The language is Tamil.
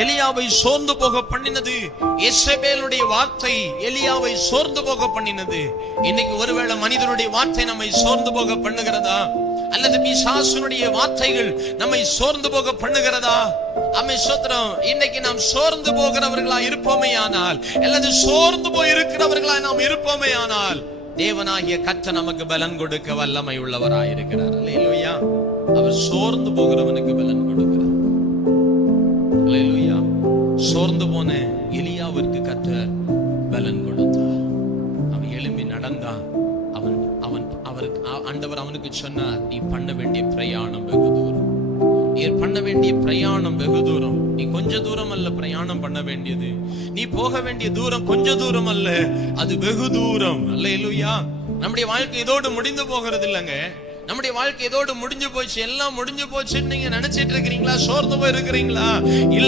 எலியாவை சோர்ந்து போக பண்ணினது. எசபேலுடைய வார்த்தை எலியாவை சோர்ந்து போக பண்ணினது. இன்னைக்கு ஒருவேளை மனிதனுடைய வார்த்தை நம்மை சோர்ந்து போக பண்ணுகிறதா, அல்லது பிசாசுனுடைய வார்த்தைகள் நம்மை சோர்ந்து போக பண்ணுகிறதா? அம்மே சோத்திரம். இன்னைக்கு நாம் சோர்ந்து போகிறவர்களா இருப்போமேயானால், அல்லது சோர்ந்து போய் இருக்கிறவர்களா நாம் இருப்போமேயானால், தேவனாகிய கர்த்தர் நமக்கு பலன் கொடுக்க வல்லமை உள்ளவராயிருக்கிறார். அல்லேலூயா. அவர் சோர்ந்து போகிறவனுக்கு பலன் கொடுக்கிறார். அல்லேலூயா. சோர்ந்து போன எலியாவிற்கு கர்த்தர் பலன் கொடுத்தார். அவன் எழும்பி நடந்தான். ஆண்டவர் அவனுக்கு சொன்னார், நீ பண்ண வேண்டிய பிரயாணம் வெகு தூரம். நீ பண்ண வேண்டிய பிரயாணம் வெகு தூரம். நீ கொஞ்ச தூரம் அல்ல பிரயாணம் பண்ண வேண்டியது. நீ போக வேண்டிய தூரம் கொஞ்ச தூரம் அல்ல, அது வெகு தூரம். அல்லேலூயா. நம்முடைய வாழ்க்கை இதோடு முடிந்து போகிறது இல்லைங்க. நம்முடைய வாழ்க்கை இதோடு முடிஞ்சு போச்சு, எல்லாம் முடிஞ்சு போச்சுன்னு நீங்க நினைச்சிட்டு இருக்கிறீங்களா? சோர்ந்து போய் இருக்கிறீங்களா? இல்ல.